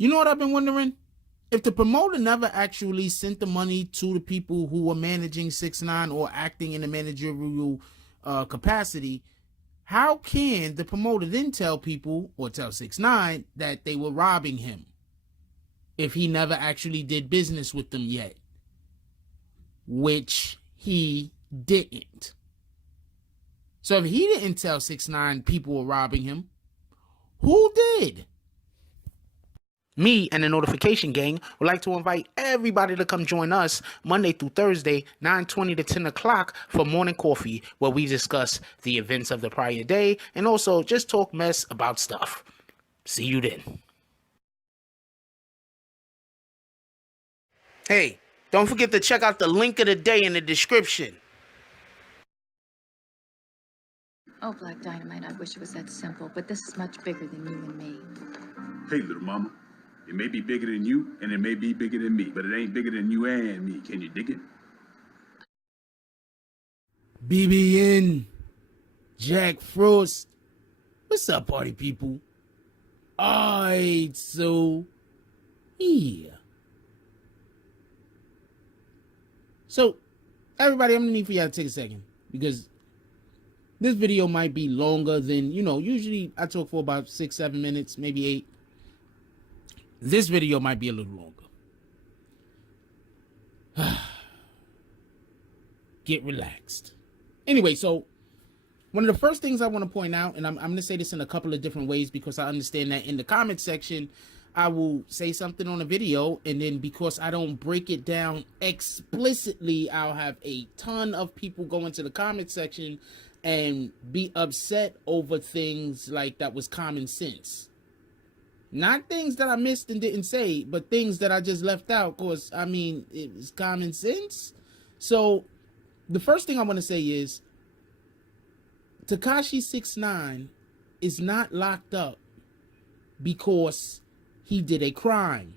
You know what I've been wondering? If the promoter never actually sent the money to the people who were managing 6ix9ine or acting in a managerial capacity, how can the promoter then tell people or tell 6ix9ine that they were robbing him if he never actually did business with them yet? Which he didn't. So if he didn't tell 6ix9ine people were robbing him, who did? Me and the Notification Gang would like to invite everybody to come join us Monday through Thursday, 9:20 to 10 o'clock for morning coffee, where we discuss the events of the prior day and also just talk mess about stuff. See you then. Hey, don't forget to check out the link of the day in the description. Oh, Black Dynamite, I wish it was that simple, but this is much bigger than you and me. Hey, little mama. It may be bigger than you, and it may be bigger than me, but it ain't bigger than you and me. Can you dig it? BBN, Jack Frost. What's up, party people? Alright, so, yeah. So, everybody, I'm gonna need for y'all to take a second, because this video might be longer than, usually I talk for about 6-7 minutes, maybe 8. This video might be a little longer. Get relaxed. Anyway, so one of the first things I want to point out, and I'm going to say this in a couple of different ways because I understand that in the comment section, I will say something on a video, and then because I don't break it down explicitly, I'll have a ton of people go into the comment section and be upset over things like that was common sense. Not things that I missed and didn't say, but things that I just left out because, it was common sense. So the first thing I want to say is Tekashi 6ix9ine is not locked up because he did a crime.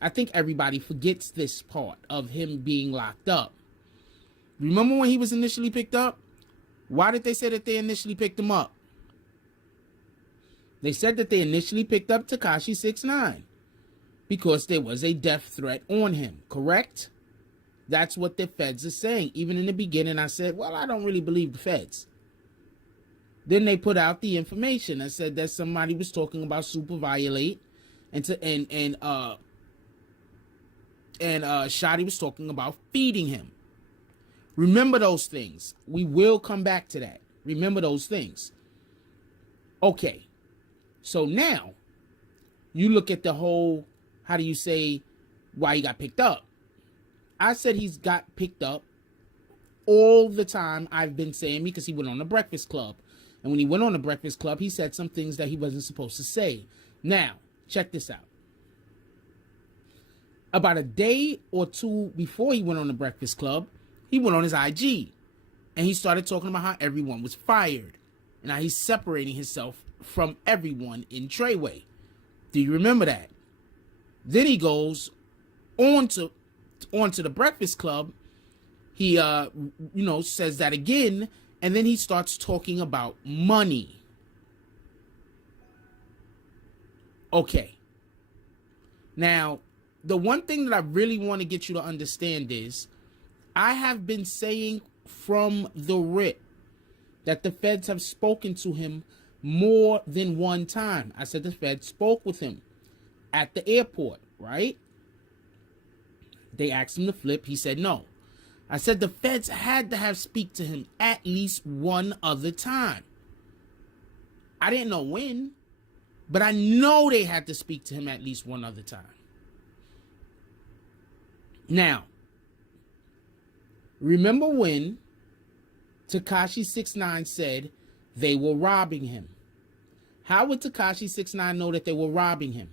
I think everybody forgets this part of him being locked up. Remember when he was initially picked up? Why did they say that they initially picked him up? They said that they initially picked up Tekashi 6ix9ine because there was a death threat on him, correct? That's what the feds are saying. Even in the beginning, I said, well, I don't really believe the feds. Then they put out the information and said that somebody was talking about super violate, and Shotti was talking about feeding him. Remember those things. We will come back to that. Remember those things. Okay. So now, you look at the whole, how do you say, why he got picked up. I said he's got picked up all the time I've been saying because he went on the Breakfast Club. And when he went on the Breakfast Club, he said some things that he wasn't supposed to say. Now, check this out. About a day or two before he went on the Breakfast Club, he went on his IG. And he started talking about how everyone was fired. And how he's separating himself from everyone in Treyway. Do you remember that? Then he goes on to the Breakfast Club. He says that again, and then he starts talking about money. Okay. Now, the one thing that I really want to get you to understand is I have been saying from the rip that the feds have spoken to him more than one time. I said the feds spoke with him at the airport, right? They asked him to flip. He said no. I said the feds had to have speak to him at least one other time. I didn't know when, but I know they had to speak to him at least one other time. Now, remember when Tekashi 6ix9ine said they were robbing him? How would Tekashi 6ix9ine know that they were robbing him?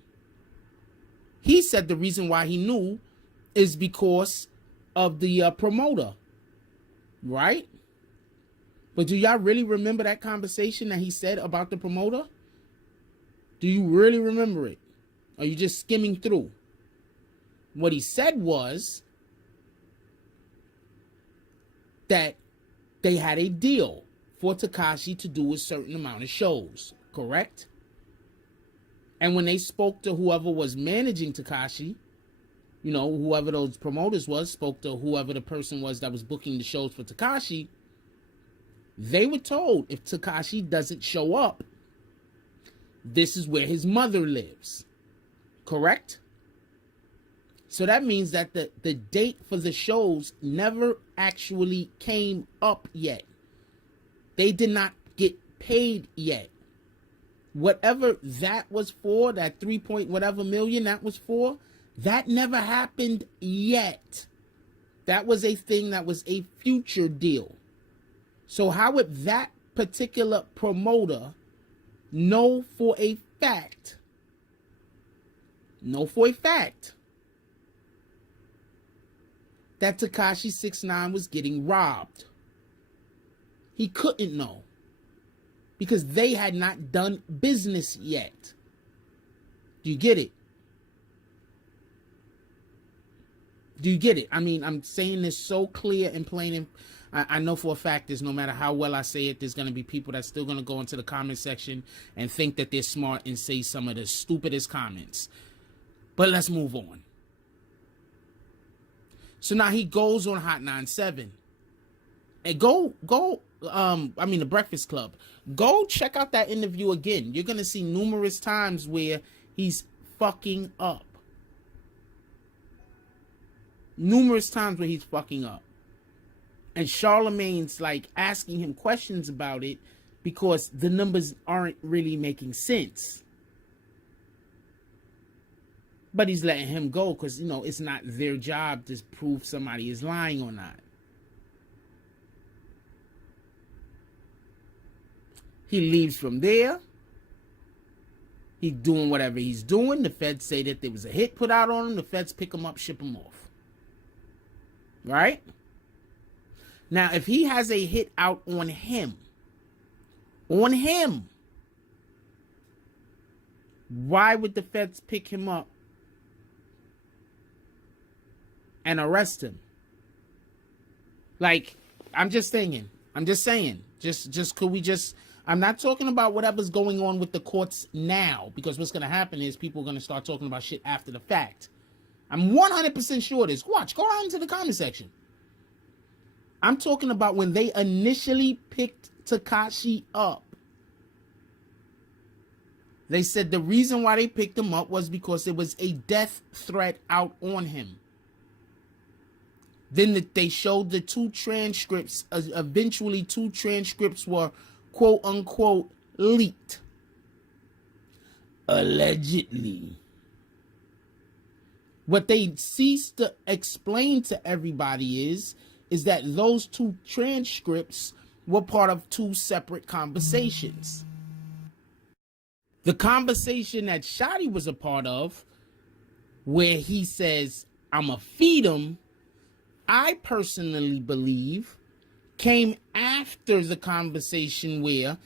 He said the reason why he knew is because of the promoter, right? But do y'all really remember that conversation that he said about the promoter? Do you really remember it? Or are you just skimming through? What he said was that they had a deal for Tekashi to do a certain amount of shows, correct? And when they spoke to whoever was managing Tekashi, you know, whoever those promoters was, spoke to whoever the person was that was booking the shows for Tekashi, they were told if Tekashi doesn't show up, this is where his mother lives. Correct? So that means that the date for the shows never actually came up yet. They did not get paid yet. Whatever that was for, that 3 point whatever million that was for, that never happened yet. That was a thing that was a future deal. So how would that particular promoter know for a fact that Tekashi 6ix9ine was getting robbed? He couldn't know because they had not done business yet. Do you get it? Do you get it? I mean, I'm saying this so clear and plain. And I know for a fact is no matter how well I say it, there's going to be people that's still going to go into the comment section and think that they're smart and say some of the stupidest comments. But let's move on. So now he goes on Hot 97. And the Breakfast Club. Go check out that interview again. You're going to see numerous times where he's fucking up. Numerous times where he's fucking up. And Charlemagne's like asking him questions about it because the numbers aren't really making sense. But he's letting him go because, you know, it's not their job to prove somebody is lying or not. He leaves from there. He's doing whatever he's doing. The feds say that there was a hit put out on him. The feds pick him up, ship him off. Right? Now, if he has a hit out on him, why would the feds pick him up and arrest him? Like, I'm just saying. Just could we just... I'm not talking about whatever's going on with the courts now, because what's going to happen is people are going to start talking about shit after the fact. I'm 100% sure of this. Watch, go out into the comment section. I'm talking about when they initially picked Tekashi up. They said the reason why they picked him up was because there was a death threat out on him. Then they showed the two transcripts. Eventually, two transcripts were quote unquote leaked. Allegedly. What they ceased to explain to everybody is that those two transcripts were part of two separate conversations. The conversation that Shotti was a part of, where he says, I'ma feed him, I personally believe came after the conversation where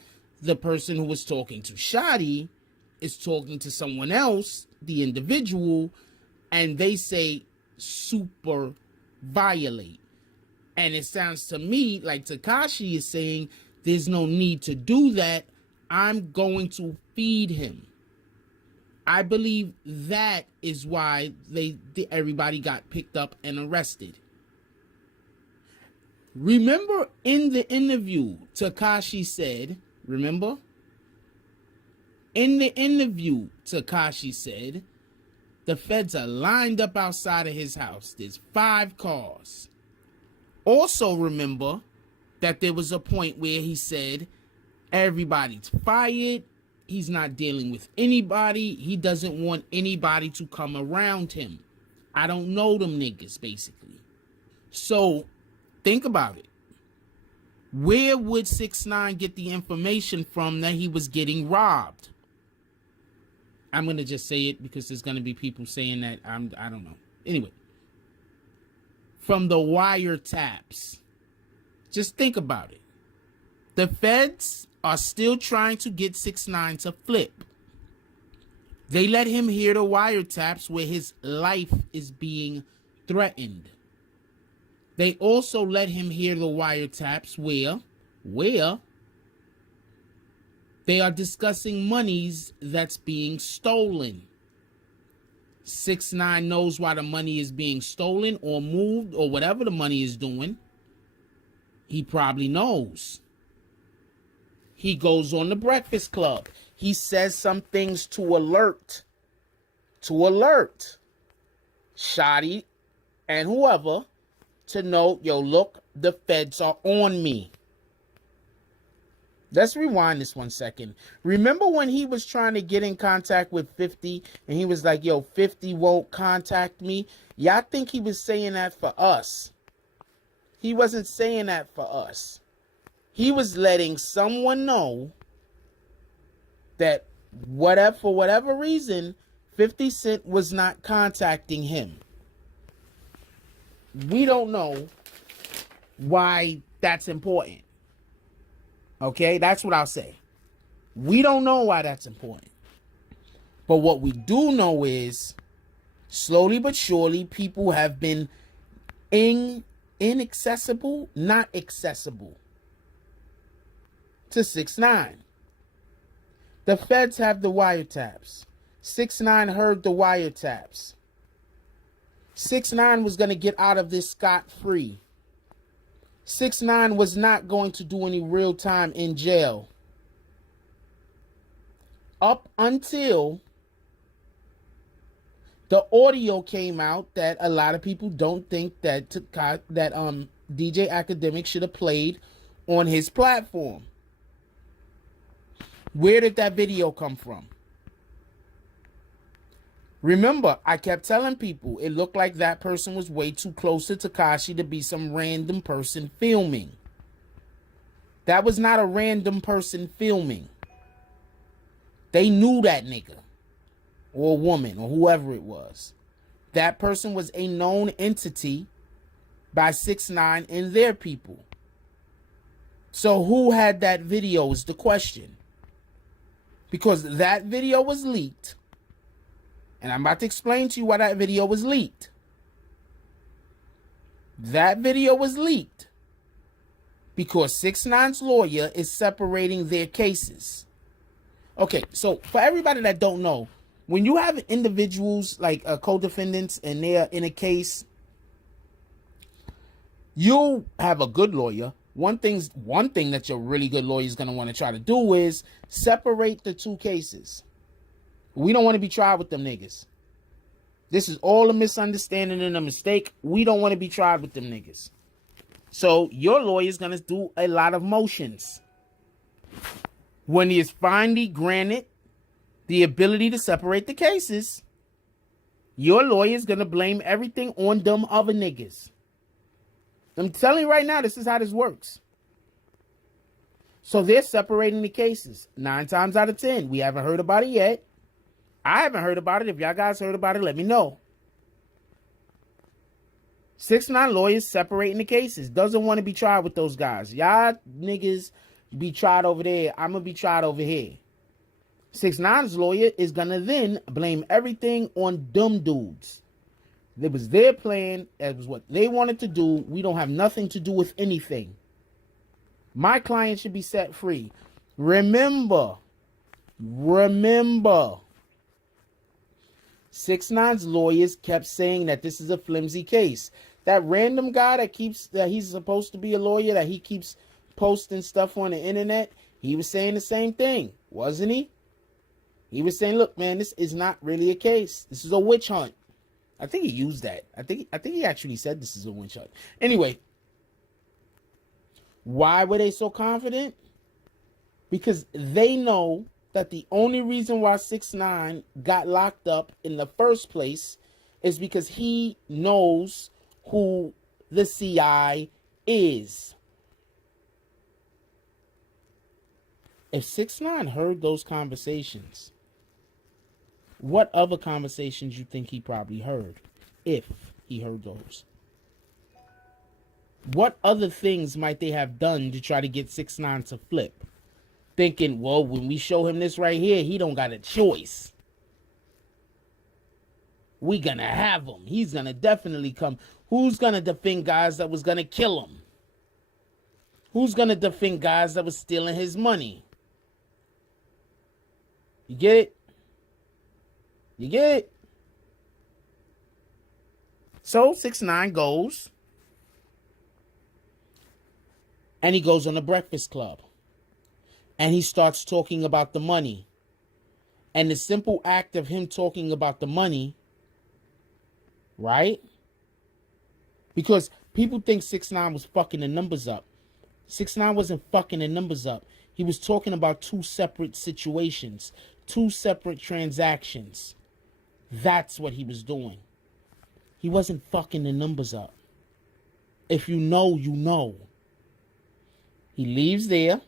the person who was talking to Shotti is talking to someone else, the individual, and they say super violate. And it sounds to me like Tekashi is saying there's no need to do that. I'm going to feed him. I believe that is why everybody got picked up and arrested. Remember in the interview, Tekashi said, remember? In the interview, Tekashi said, the feds are lined up outside of his house. There's 5 cars. Also remember that there was a point where he said, everybody's fired. He's not dealing with anybody. He doesn't want anybody to come around him. I don't know them niggas, basically. So, think about it. Where would 6ix9ine get the information from that he was getting robbed? I'm going to just say it because there's going to be people saying that I don't know. Anyway. From the wiretaps. Just think about it. The feds are still trying to get 6ix9ine to flip. They let him hear the wiretaps where his life is being threatened. They also let him hear the wiretaps where They are discussing monies that's being stolen. 6ix9ine knows why the money is being stolen or moved or whatever the money is doing. He probably knows. He goes on the Breakfast Club. He says some things to alert Shotti and whoever to know, yo, look, the feds are on me. Let's rewind this 1 second. Remember when he was trying to get in contact with 50 and he was like, yo, 50 won't contact me? Y'all think he was saying that for us? He wasn't saying that for us. He was letting someone know that for whatever reason, 50 Cent was not contacting him. We don't know why that's important. Okay, that's what I'll say. We don't know why that's important. But what we do know is, slowly but surely, people have been inaccessible, not accessible to 6ix9ine. The feds have the wiretaps. 6ix9ine heard the wiretaps. 6ix9ine was going to get out of this scot-free. 6ix9ine was not going to do any real time in jail. Up until the audio came out that a lot of people don't think that DJ Academic should have played on his platform. Where did that video come from? Remember, I kept telling people it looked like that person was way too close to Tekashi to be some random person filming. That was not a random person filming. They knew that nigga or woman or whoever it was. That person was a known entity by 6ix9ine and their people. So who had that video is the question. Because that video was leaked. And I'm about to explain to you why that video was leaked. That video was leaked because 6ix9ine's lawyer is separating their cases. Okay, so for everybody that don't know, when you have individuals like co-defendants and they're in a case, you have a good lawyer. One thing that your really good lawyer is going to want to try to do is separate the two cases. We don't want to be tried with them niggas. This is all a misunderstanding and a mistake. We don't want to be tried with them niggas. So your lawyer is going to do a lot of motions. When he is finally granted the ability to separate the cases, your lawyer is going to blame everything on them other niggas. I'm telling you right now, this is how this works. So they're separating the cases. 9 times out of 10, we haven't heard about it yet. I haven't heard about it. If y'all guys heard about it, let me know. 6ix9ine lawyers separating the cases. Doesn't want to be tried with those guys. Y'all niggas be tried over there. I'm going to be tried over here. 6ix9ine's lawyer is going to then blame everything on dumb dudes. It was their plan. That was what they wanted to do. We don't have nothing to do with anything. My client should be set free. Remember. 6ix9ine's lawyers kept saying that this is a flimsy case. That random guy that he's supposed to be a lawyer, that he keeps posting stuff on the internet, he was saying the same thing, wasn't he? He was saying, look, man, this is not really a case. This is a witch hunt. I think he used that. I think he actually said this is a witch hunt. Anyway, why were they so confident? Because they know that the only reason why 6ix9ine got locked up in the first place is because he knows who the CI is. If 6ix9ine heard those conversations, what other conversations you think he probably heard, if he heard those? What other things might they have done to try to get 6ix9ine to flip? Thinking, well, when we show him this right here, he don't got a choice. We gonna have him. He's gonna definitely come. Who's gonna defend guys that was gonna kill him? Who's gonna defend guys that was stealing his money? You get it? You get it? So 6ix9ine goes, and he goes on the Breakfast Club, and he starts talking about the money. And the simple act of him talking about the money, right? Because people think 6ix9ine was fucking the numbers up. 6ix9ine wasn't fucking the numbers up. He was talking about two separate situations, two separate transactions. That's what he was doing. He wasn't fucking the numbers up. If you know, you know. He leaves there.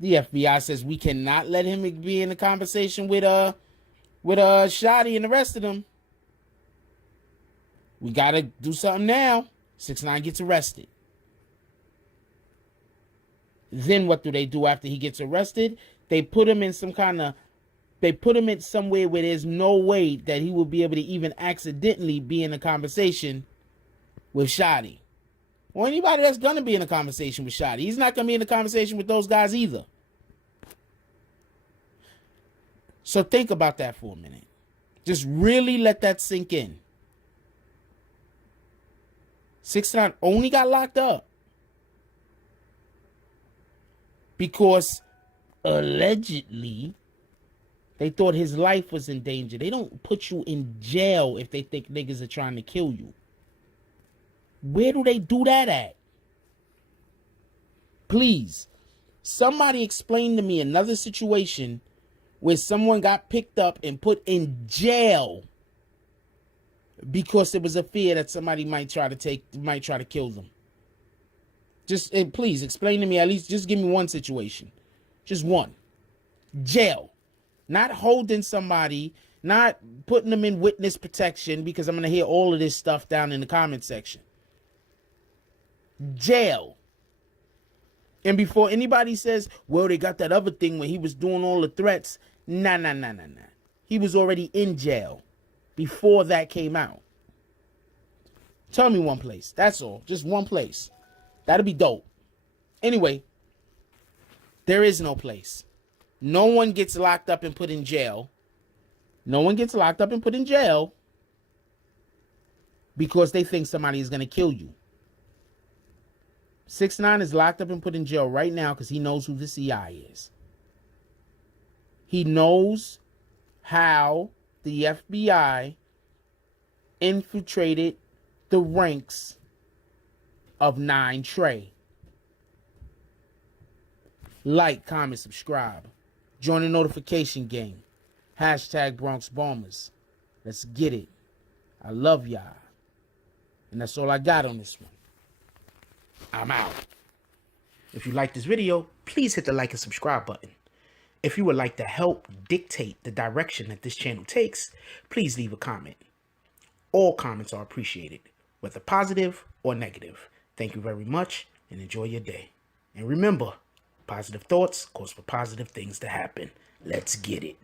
The FBI says we cannot let him be in a conversation with Shotti and the rest of them. We gotta do something now. 6ix9ine gets arrested. Then what do they do after he gets arrested? They put him in somewhere where there's no way that he will be able to even accidentally be in a conversation with Shotti. Or anybody that's gonna be in a conversation with Shotti. He's not gonna be in a conversation with those guys either. So think about that for a minute. Just really let that sink in. 6ix9ine only got locked up because allegedly they thought his life was in danger. They don't put you in jail if they think niggas are trying to kill you. Where do they do that at? Please, somebody explain to me another situation where someone got picked up and put in jail because there was a fear that somebody might try to kill them. Just please explain to me, at least just give me one situation. Just one. Jail. Not holding somebody, not putting them in witness protection, because I'm going to hear all of this stuff down in the comment section. Jail. And before anybody says, well, they got that other thing when he was doing all the threats. Nah. He was already in jail before that came out. Tell me one place. That's all. Just one place. That'd be dope. Anyway, there is no place. No one gets locked up and put in jail. No one gets locked up and put in jail because they think somebody is going to kill you. 6ix9ine is locked up and put in jail right now because he knows who the CI is. He knows how the FBI infiltrated the ranks of 9 Trey. Like, comment, subscribe. Join the notification gang. Hashtag Bronx Bombers. Let's get it. I love y'all. And that's all I got on this one. I'm out. If you like this video, please hit the like and subscribe button. If you would like to help dictate the direction that this channel takes, please leave a comment. All comments are appreciated, whether positive or negative. Thank you very much and enjoy your day. And remember, positive thoughts cause for positive things to happen. Let's get it.